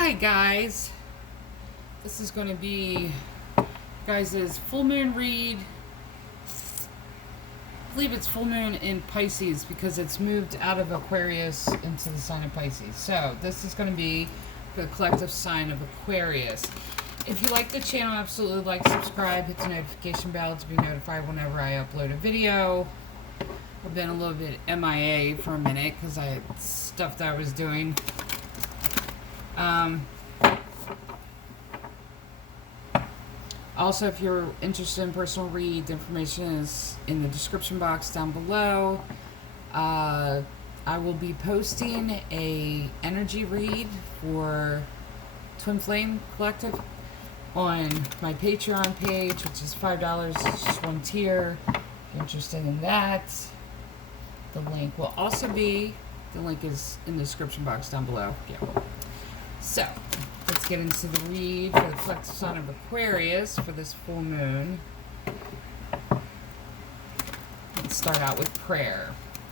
Hi guys, this is going to be guys' full moon read. I believe it's full moon in Pisces because it's moved out of Aquarius into the sign of Pisces. So this is going to be the collective sign of Aquarius. If you like the channel, absolutely like, subscribe, hit the notification bell to be notified whenever I upload a video. I've been a little bit MIA for a minute because I had stuff that I was doing. Also, if you're interested in personal read, the information is in the description box down below. I will be posting a energy read for Twin Flame Collective on my Patreon page, which is $5. It's just one tier. If you're interested in that, the link will also be, the link is in the description box down below. Yeah. So, let's get into the read for the collective sign of Aquarius for this full moon. Let's start out with prayer.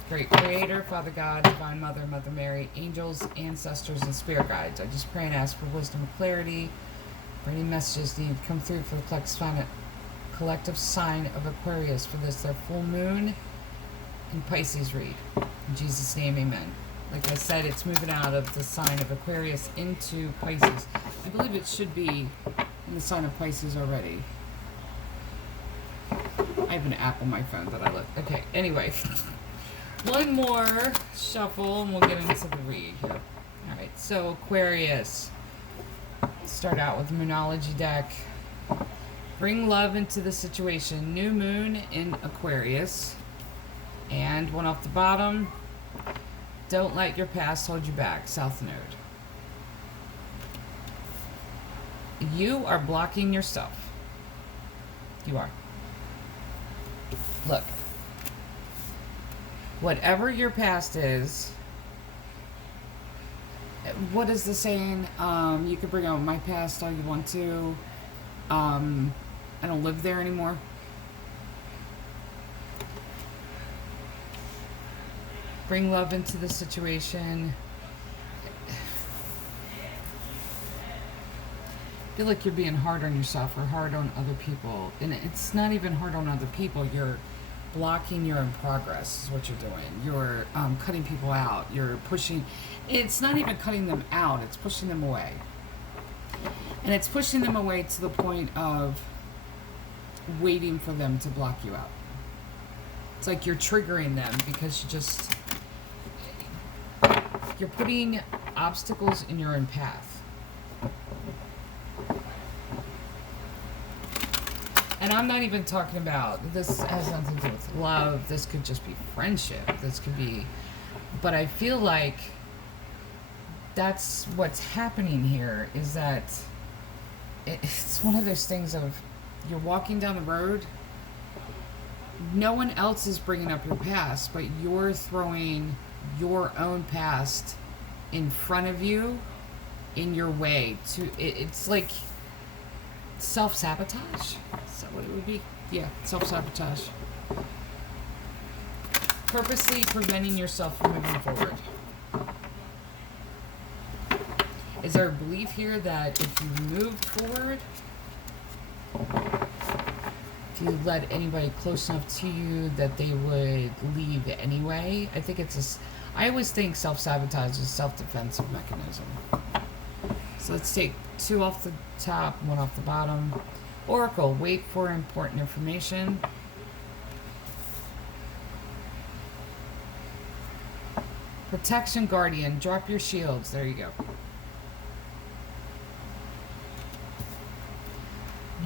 Great Creator, Father God, Divine Mother, Mother Mary, angels, ancestors, and spirit guides. I just pray and ask for wisdom and clarity for any messages needed to come through for the collective sign of Aquarius for this, their full moon in Pisces read. In Jesus' name, amen. Like I said, it's moving out of the sign of Aquarius into Pisces. I believe it should be in the sign of Pisces already. I have an app on my phone that I look. Okay, anyway. One more shuffle and we'll get into the read here. Alright, so Aquarius. Start out with the Moonology deck. Bring love into the situation. New moon in Aquarius. And one off the bottom. Don't let your past hold you back. South Node. You are blocking yourself. You are. Look. Whatever your past is, what is the saying? You can bring out my past all you want to. I don't live there anymore. Bring love into the situation. I feel like you're being hard on yourself or hard on other people. And it's not even hard on other people. You're blocking your own progress is what you're doing. You're cutting people out. You're pushing. It's not even cutting them out. It's pushing them away. And it's pushing them away to the point of waiting for them to block you out. It's like you're triggering them because you're putting obstacles in your own path. And I'm not even talking about, this has nothing to do with love. This could just be friendship. This could be, but I feel like that's what's happening here is that it's one of those things of you're walking down the road. No one else is bringing up your past, but you're throwing your own past in front of you, in your way to it's like self-sabotage. Is that what it would be? Yeah, self-sabotage. Purposely preventing yourself from moving forward. Is there a belief here that if you moved forward, if you let anybody close enough to you that they would leave anyway? I think I always think self-sabotage is a self-defensive mechanism. So let's take two off the top, one off the bottom. Oracle, wait for important information. Protection, Guardian, drop your shields. There you go.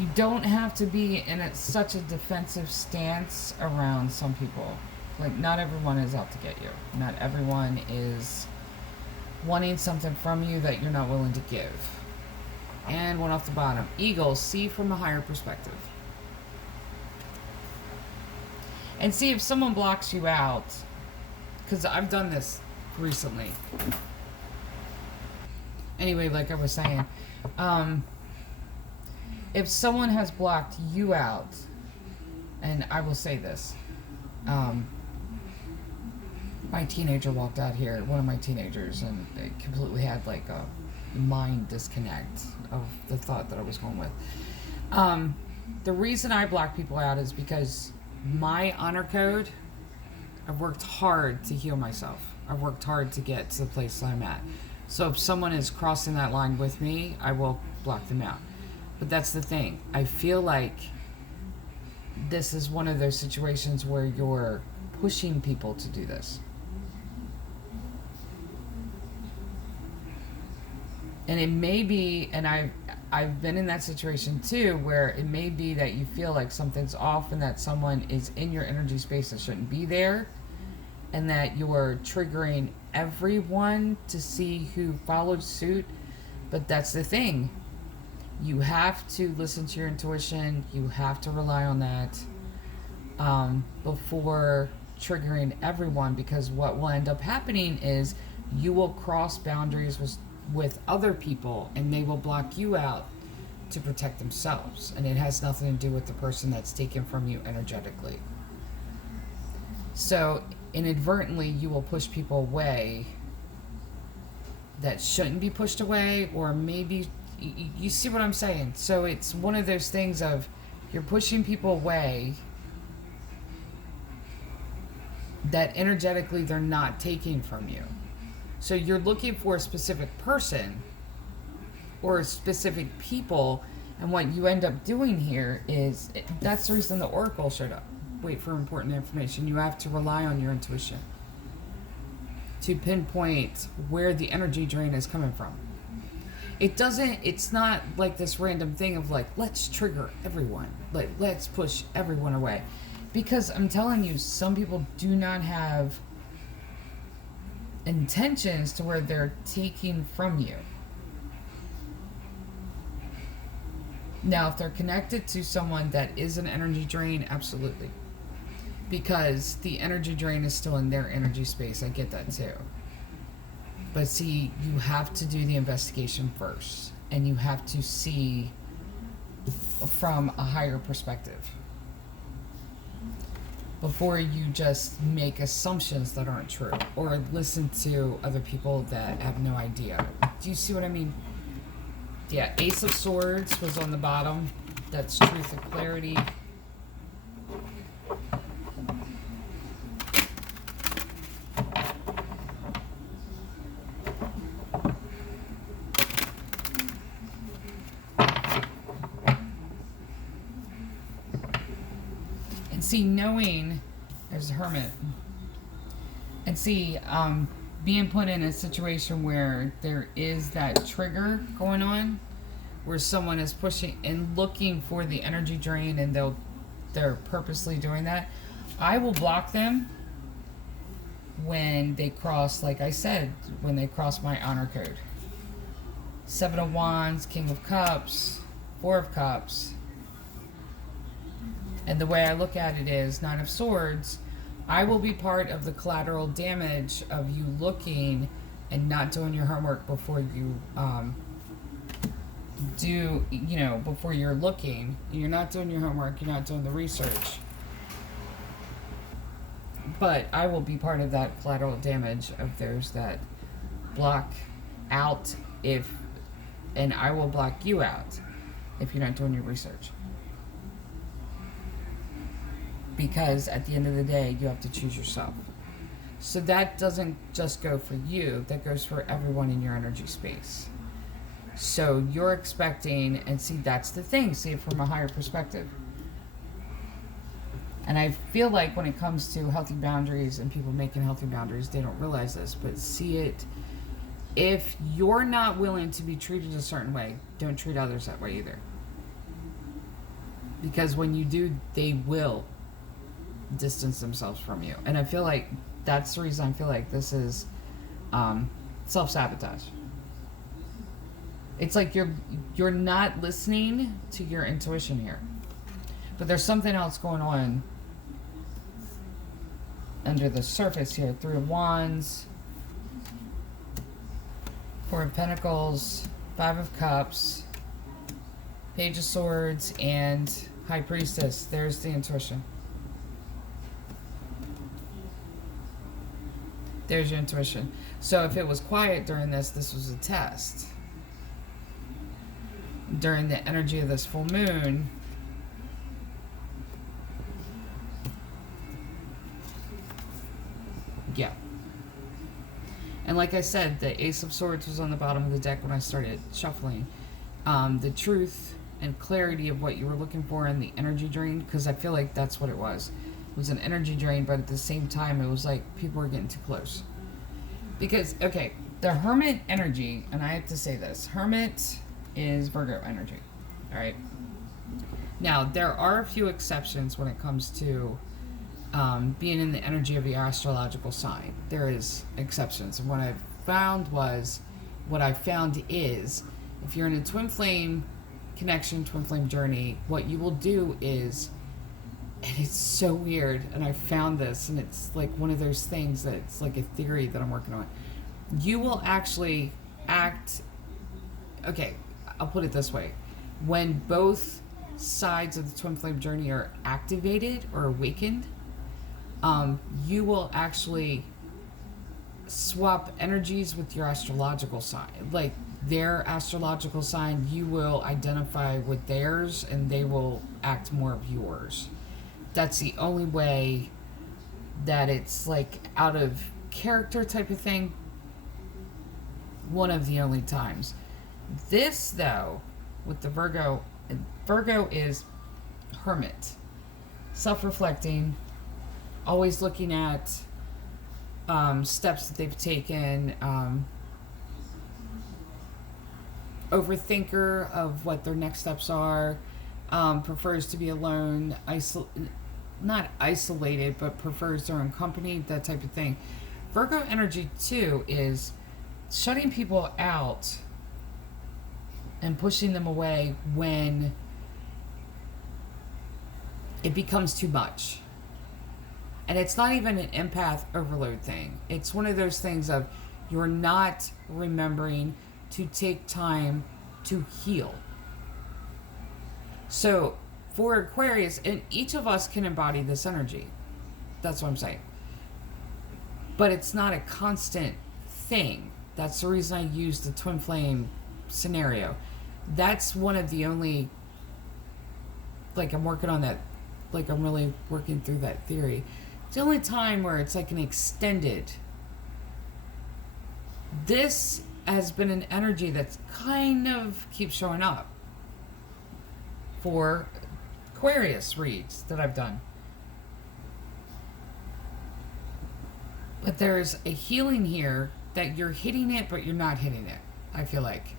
You don't have to be in such a defensive stance around some people. Like, not everyone is out to get you. Not everyone is wanting something from you that you're not willing to give. And one off the bottom. Eagle, see from a higher perspective. And see if someone blocks you out. Because I've done this recently. Anyway, like I was saying. If someone has blocked you out, and I will say this, my teenager walked out here, one of my teenagers, and it completely had like a mind disconnect of the thought that I was going with. The reason I block people out is because my honor code, I've worked hard to heal myself. I've worked hard to get to the place I'm at. So if someone is crossing that line with me, I will block them out. But that's the thing. I feel like this is one of those situations where you're pushing people to do this. And it may be, and I've been in that situation too, where it may be that you feel like something's off and that someone is in your energy space that shouldn't be there, and that you're triggering everyone to see who followed suit. But that's the thing. You have to listen to your intuition. You have to rely on that before triggering everyone, because what will end up happening is you will cross boundaries with other people and they will block you out to protect themselves, and it has nothing to do with the person that's taken from you energetically. So inadvertently you will push people away that shouldn't be pushed away, or maybe you see what I'm saying. So it's one of those things of you're pushing people away that energetically they're not taking from you. So you're looking for a specific person or specific people, and what you end up doing here is, that's the reason the oracle showed up. Wait for important information. You have to rely on your intuition to pinpoint where the energy drain is coming from. It's not like this random thing of like, let's trigger everyone. Like, let's push everyone away. Because I'm telling you, some people do not have intentions to where they're taking from you. Now, if they're connected to someone that is an energy drain, absolutely. Because the energy drain is still in their energy space. I get that too. But see, you have to do the investigation first. And you have to see from a higher perspective before you just make assumptions that aren't true, or listen to other people that have no idea. Do you see what I mean? Yeah, Ace of Swords was on the bottom. That's truth and clarity. See, knowing, there's a Hermit, and see, being put in a situation where there is that trigger going on, where someone is pushing and looking for the energy drain, and they're purposely doing that. I will block them when they cross, like I said, when they cross my honor code. 7 of Wands, King of Cups, 4 of Cups. And the way I look at it is 9 of Swords. I will be part of the collateral damage of you looking and not doing your homework before you before you're looking. You're not doing your homework, you're not doing the research. But I will be part of that collateral damage of those that block out and I will block you out if you're not doing your research. Because at the end of the day, you have to choose yourself. So that doesn't just go for you, that goes for everyone in your energy space. So you're expecting, and see, that's the thing, see it from a higher perspective. And I feel like when it comes to healthy boundaries and people making healthy boundaries, they don't realize this, but see it. If you're not willing to be treated a certain way, don't treat others that way either. Because when you do, they will distance themselves from you. And I feel like that's the reason I feel like this is self-sabotage. It's like you're not listening to your intuition here. But there's something else going on under the surface here. 3 of Wands, 4 of Pentacles, 5 of Cups, Page of Swords, and High Priestess. There's the intuition. There's your intuition. So if it was quiet during this was a test. during the energy of this full moon, yeah. And like I said, the Ace of Swords was on the bottom of the deck when I started shuffling. The truth and clarity of what you were looking for in the energy drain, because I feel like that's what it was. It was an energy drain, but at the same time, it was like people were getting too close. Because, okay, the Hermit energy, and I have to say this, Hermit is Virgo energy, all right? Now, there are a few exceptions when it comes to being in the energy of the astrological sign. There is exceptions. And what I found is, if you're in a twin flame connection, twin flame journey, what you will do is, and it's so weird, and I found this, and it's like one of those things that it's like a theory that I'm working on. You will actually act, okay, I'll put it this way. When both sides of the twin flame journey are activated or awakened, you will actually swap energies with your astrological sign. Like their astrological sign, you will identify with theirs and they will act more of yours. That's the only way that it's like out of character type of thing. One of the only times. This though, with the Virgo is Hermit. Self-reflecting, always looking at steps that they've taken, overthinker of what their next steps are, prefers to be alone, not isolated, but prefers their own company, that type of thing. Virgo energy too is shutting people out and pushing them away when it becomes too much. And it's not even an empath overload thing. It's one of those things of you're not remembering to take time to heal. So for Aquarius, and each of us can embody this energy. That's what I'm saying. But it's not a constant thing. That's the reason I used the twin flame scenario. That's one of the only, like I'm working on that, like I'm really working through that theory. It's the only time where it's like an extended. This has been an energy that's kind of keeps showing up for Aquarius reads that I've done. But there's a healing here that you're hitting it, but you're not hitting it, I feel like.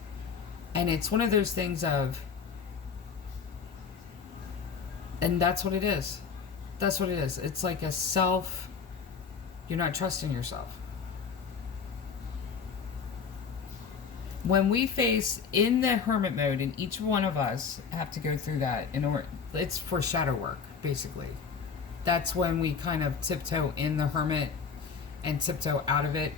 And it's one of those things of, and that's what it is. That's what it is. It's like a self, you're not trusting yourself. When we face in the hermit mode, and each one of us have to go through that in order, it's for shadow work, basically. That's when we kind of tiptoe in the hermit and tiptoe out of it.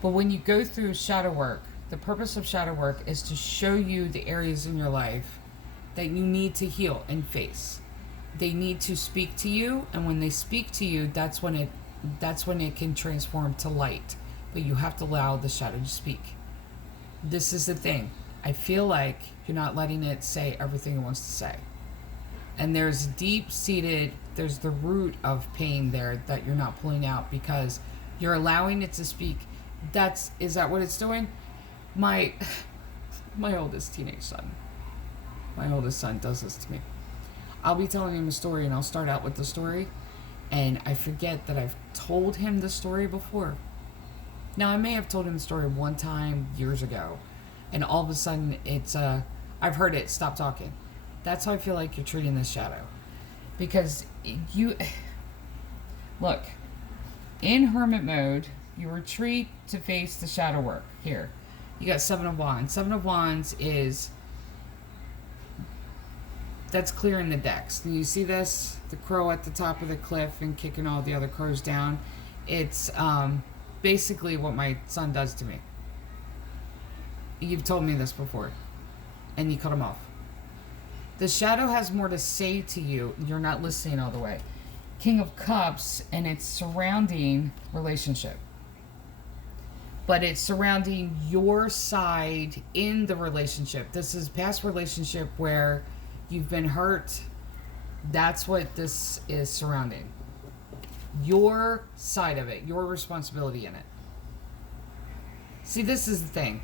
But when you go through shadow work, the purpose of shadow work is to show you the areas in your life that you need to heal and face. They need to speak to you, and when they speak to you, that's when it can transform to light. But you have to allow the shadow to speak. This is the thing. I feel like you're not letting it say everything it wants to say. And there's there's the root of pain there that you're not pulling out because you're allowing it to speak. Is that what it's doing? My oldest teenage son. My oldest son does this to me. I'll be telling him a story and I'll start out with the story and I forget that I've told him the story before. Now, I may have told him the story one time years ago, and all of a sudden it's, I've heard it, stop talking. That's how I feel like you're treating this shadow. Because look, in hermit mode, you retreat to face the shadow work. Here, you got Seven of Wands. Seven of Wands that's clearing the decks. Do you see this? The crow at the top of the cliff and kicking all the other crows down. It's, basically what my son does to me. You've told me this before. And you cut him off. The shadow has more to say to you. You're not listening all the way. King of Cups and its surrounding relationship. but it's surrounding your side in the relationship. This is past relationship where you've been hurt. That's what this is surrounding. Your side of it, your responsibility in it. See, this is the thing.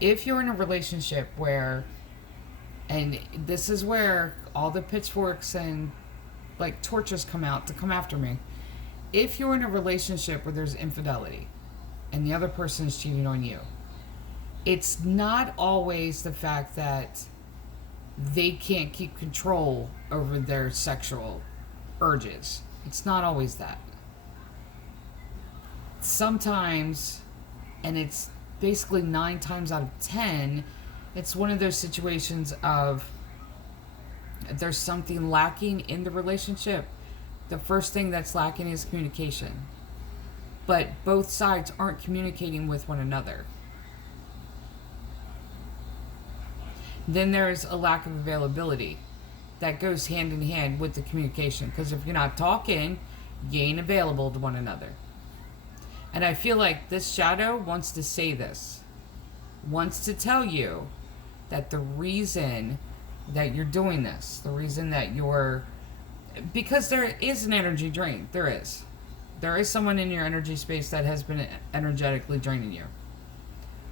If you're in a relationship where, and this is where all the pitchforks and like torches come out to come after me. If you're in a relationship where there's infidelity and the other person is cheating on you, it's not always the fact that they can't keep control over their sexual urges. It's not always that. Sometimes, and it's basically 9 times out of 10, it's one of those situations of there's something lacking in the relationship. The first thing that's lacking is communication. But both sides aren't communicating with one another. Then there's a lack of availability that goes hand in hand with the communication. Because if you're not talking, you ain't available to one another. And I feel like this shadow wants to say this. Wants to tell you that the reason that you're doing this, the reason that you're... Because there is an energy drain. There is. There is someone in your energy space that has been energetically draining you.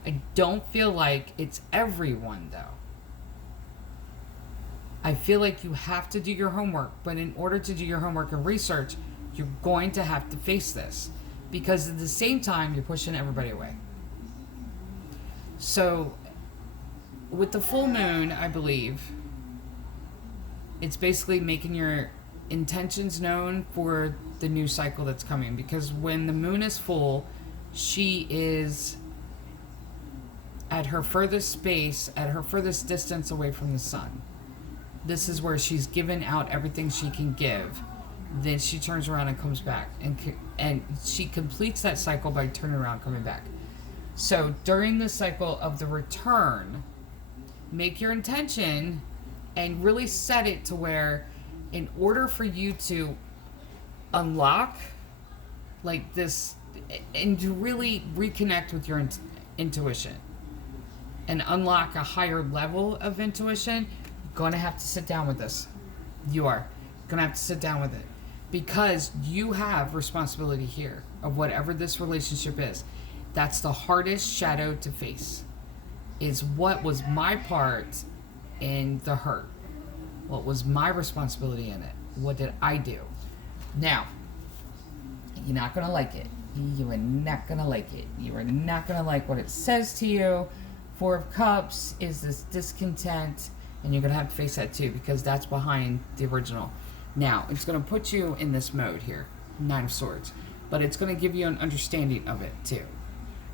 I don't feel like it's everyone, though. I feel like you have to do your homework, but in order to do your homework and research, you're going to have to face this. Because at the same time, you're pushing everybody away. So, with the full moon, I believe, it's basically making your intentions known for the new cycle that's coming. Because when the moon is full, she is at her furthest space, at her furthest distance away from the sun. This is where she's given out everything she can give. Then she turns around and comes back. And she completes that cycle by turning around, coming back. So during the cycle of the return, make your intention and really set it to where, in order for you to unlock like this and to really reconnect with your intuition and unlock a higher level of intuition, you're going to have to sit down with this. You are going to have to sit down with it. Because you have responsibility here of whatever this relationship is. That's the hardest shadow to face. Is what was my part in the hurt? What was my responsibility in it? What did I do? Now, you're not going to like it. You are not going to like it. You are not going to like what it says to you. 4 of Cups is this discontent. And you're going to have to face that too. Because that's behind the original. Now, it's going to put you in this mode here, 9 of Swords. But it's going to give you an understanding of it, too.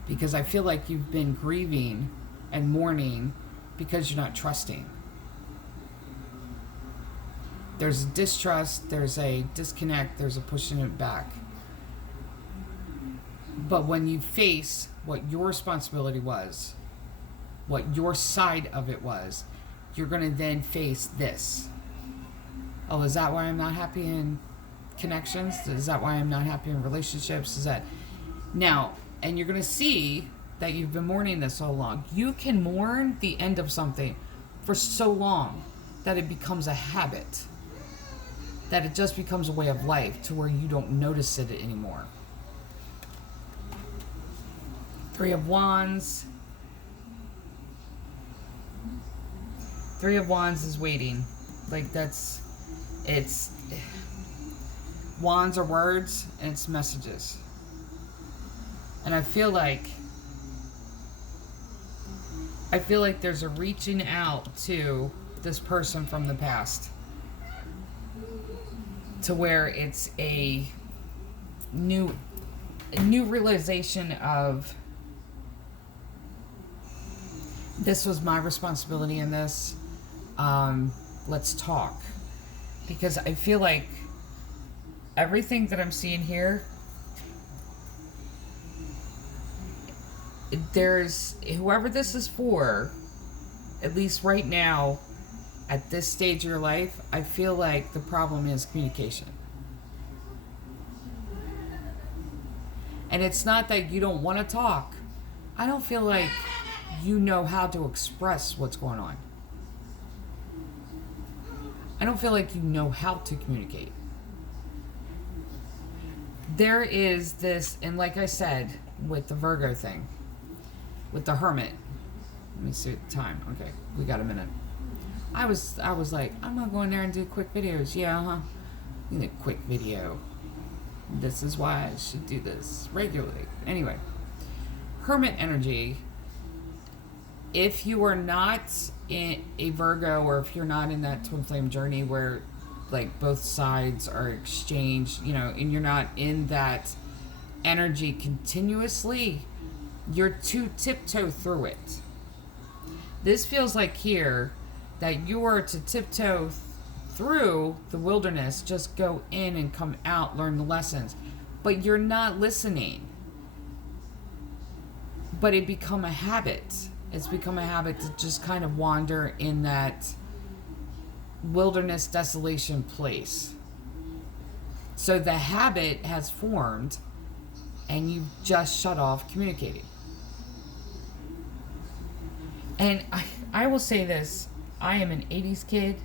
Because I feel like you've been grieving and mourning because you're not trusting. There's a distrust, there's a disconnect, there's a pushing it back. But when you face what your responsibility was, what your side of it was, you're going to then face this. Oh, is that why I'm not happy in connections? Is that why I'm not happy in relationships? Is that... Now, and you're going to see that you've been mourning this so long. You can mourn the end of something for so long that it becomes a habit. That it just becomes a way of life to where you don't notice it anymore. 3 of Wands. 3 of Wands is waiting. Like, that's... It's wands are words and it's messages. And I feel like there's a reaching out to this person from the past. To where it's a new realization of this was my responsibility in this. Let's talk. Because I feel like everything that I'm seeing here, there's, whoever this is for, at least right now, at this stage of your life, I feel like the problem is communication. And it's not that you don't want to talk, I don't feel like you know how to express what's going on. I don't feel like you know how to communicate. There is this, and like I said, with the Virgo thing, with the Hermit. Let me see the time. Okay, we got a minute. I was like, I'm gonna go in there and do quick videos. Yeah, You need a quick video. This is why I should do this regularly. Anyway, Hermit energy. If you are not in a Virgo, or if you're not in that twin flame journey where like both sides are exchanged, and you're not in that energy continuously, you're to tiptoe through it. This feels like here that you are to tiptoe through the wilderness, just go in and come out, learn the lessons, but you're not listening. But it become a habit. It's become a habit to just kind of wander in that wilderness desolation place. So the habit has formed and you've just shut off communicating. And I will say this, I am an 80s kid.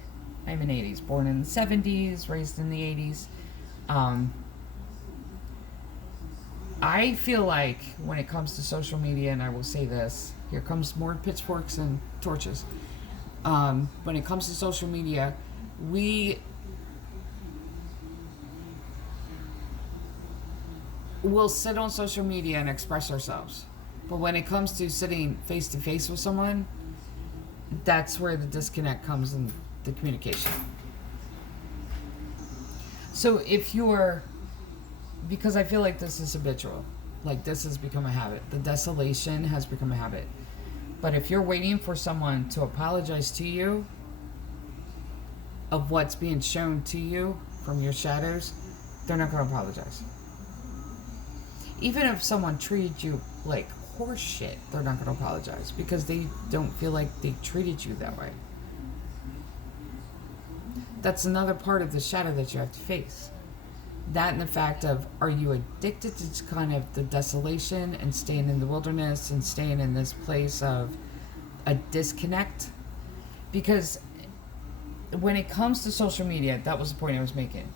I'm an 80s, born in the 70s, raised in the 80s. I feel like when it comes to social media, and I will say this, here comes more pitchforks and torches. When it comes to social media, we will sit on social media and express ourselves. But when it comes to sitting face to face with someone, that's where the disconnect comes in the communication. So if you're, because I feel like this is habitual, like this has become a habit. The desolation has become a habit. But if you're waiting for someone to apologize to you of what's being shown to you from your shadows, they're not going to apologize. Even if someone treated you like horse shit, they're not going to apologize because they don't feel like they treated you that way. That's another part of the shadow that you have to face. That and the fact of, are you addicted to kind of the desolation and staying in the wilderness and staying in this place of a disconnect? Because when it comes to social media, that was the point I was making.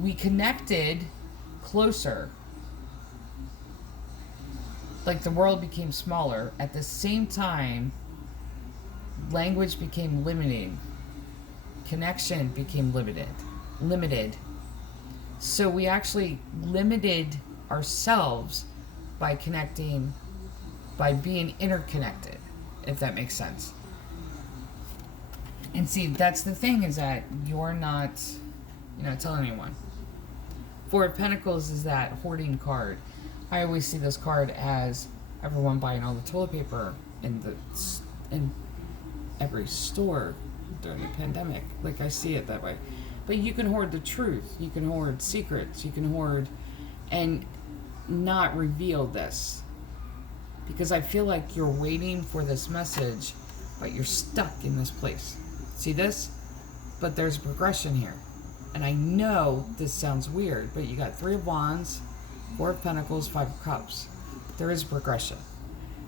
We connected closer. Like the world became smaller. At the same time, language became limiting. Connection became limited. So we actually limited ourselves by connecting, by being interconnected, if that makes sense. And see, that's the thing, is that you're not, telling anyone. Four of Pentacles is that hoarding card. I always see this card as everyone buying all the toilet paper in every store during the pandemic. Like, I see it that way. But you can hoard the truth. You can hoard secrets. You can hoard and not reveal this. Because I feel like you're waiting for this message, but you're stuck in this place. See this? But there's progression here. And I know this sounds weird, but you got 3 of Wands, 4 of Pentacles, 5 of Cups. There is progression.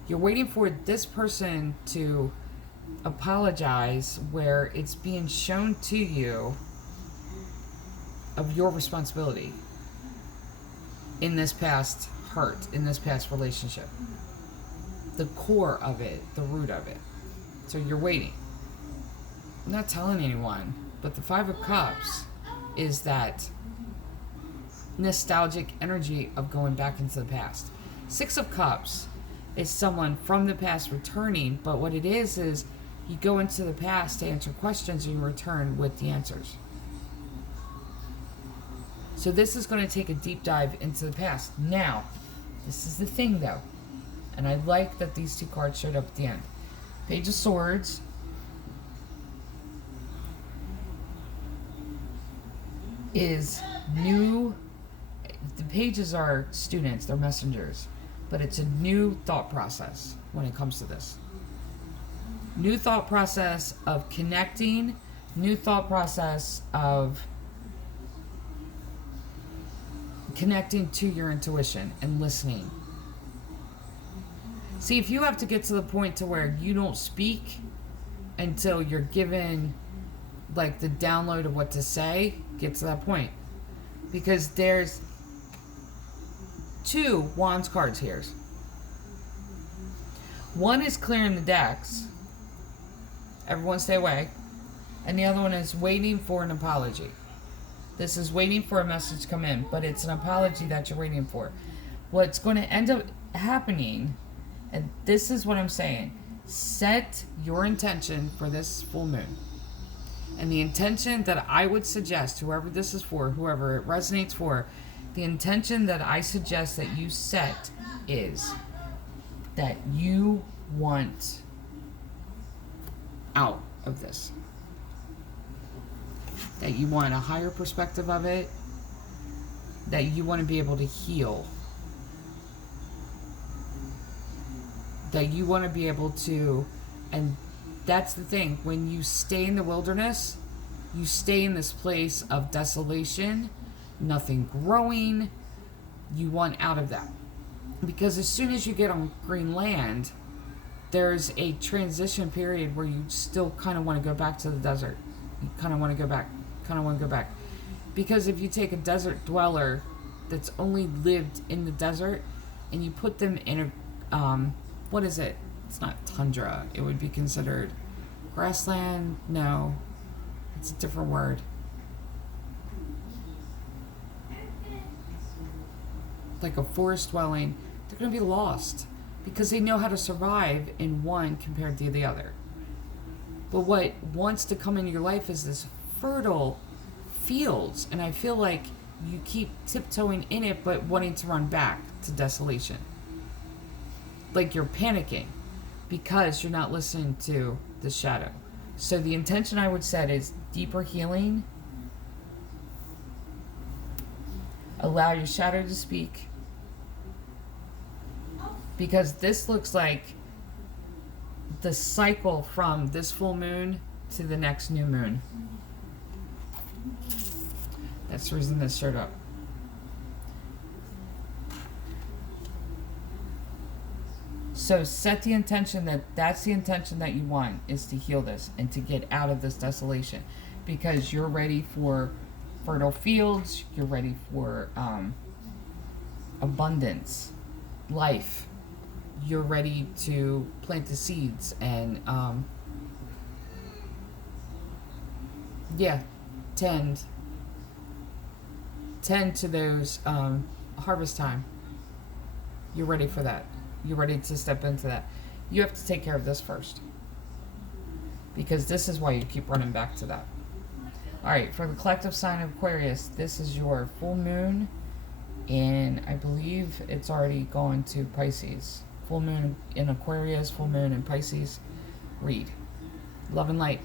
You're waiting for this person to apologize where it's being shown to you of your responsibility in this past hurt, in this past relationship. The core of it, the root of it. So you're waiting. I'm not telling anyone, but the 5 of Cups is that nostalgic energy of going back into the past. 6 of Cups is someone from the past returning, but what it is you go into the past to answer questions and you return with the answers. So this is going to take a deep dive into the past. Now, this is the thing though, and I like that these 2 cards showed up at the end. Page of Swords is new. The pages are students, they're messengers, but it's a new thought process when it comes to this. New thought process of connecting, new thought process of connecting to your intuition and listening. See, if you have to get to the point to where you don't speak until you're given like the download of what to say, get to that point. Because there's 2 Wands cards here. One is clearing the decks. Everyone stay away. And the other one is waiting for an apology. This is waiting for a message to come in, but it's an apology that you're waiting for. What's going to end up happening, and this is what I'm saying, set your intention for this full moon. And the intention that I would suggest, whoever this is for, whoever it resonates for, the intention that I suggest that you set is that you want out of this. That you want a higher perspective of it. That you want to be able to heal. That you want to be able to, and that's the thing, when you stay in the wilderness, you stay in this place of desolation, nothing growing, you want out of that. Because as soon as you get on green land, there's a transition period where you still kind of want to go back to the desert. You kind of want to go back, Because if you take a desert dweller that's only lived in the desert and you put them in a, what is it? It's not tundra. It would be considered grassland. No, it's a different word. Like a forest dwelling, they're going to be lost because they know how to survive in one compared to the other. But what wants to come into your life is this fertile fields, and I feel like you keep tiptoeing in it but wanting to run back to desolation. Like you're panicking because you're not listening to the shadow. So the intention I would set is deeper healing. Allow your shadow to speak. Because this looks like the cycle from this full moon to the next new moon. That's the reason this showed up. So set the intention that's the intention that you want, is to heal this and to get out of this desolation. Because you're ready for fertile fields, you're ready for abundance, life. You're ready to plant the seeds and tend to those harvest time. You're ready for that. You're ready to step into that. You have to take care of this first, because this is why you keep running back to that. Alright, for the collective sign of Aquarius, this is your full moon, and I believe it's already gone to Pisces. Full moon in Aquarius, full moon in Pisces. Read. Love and light.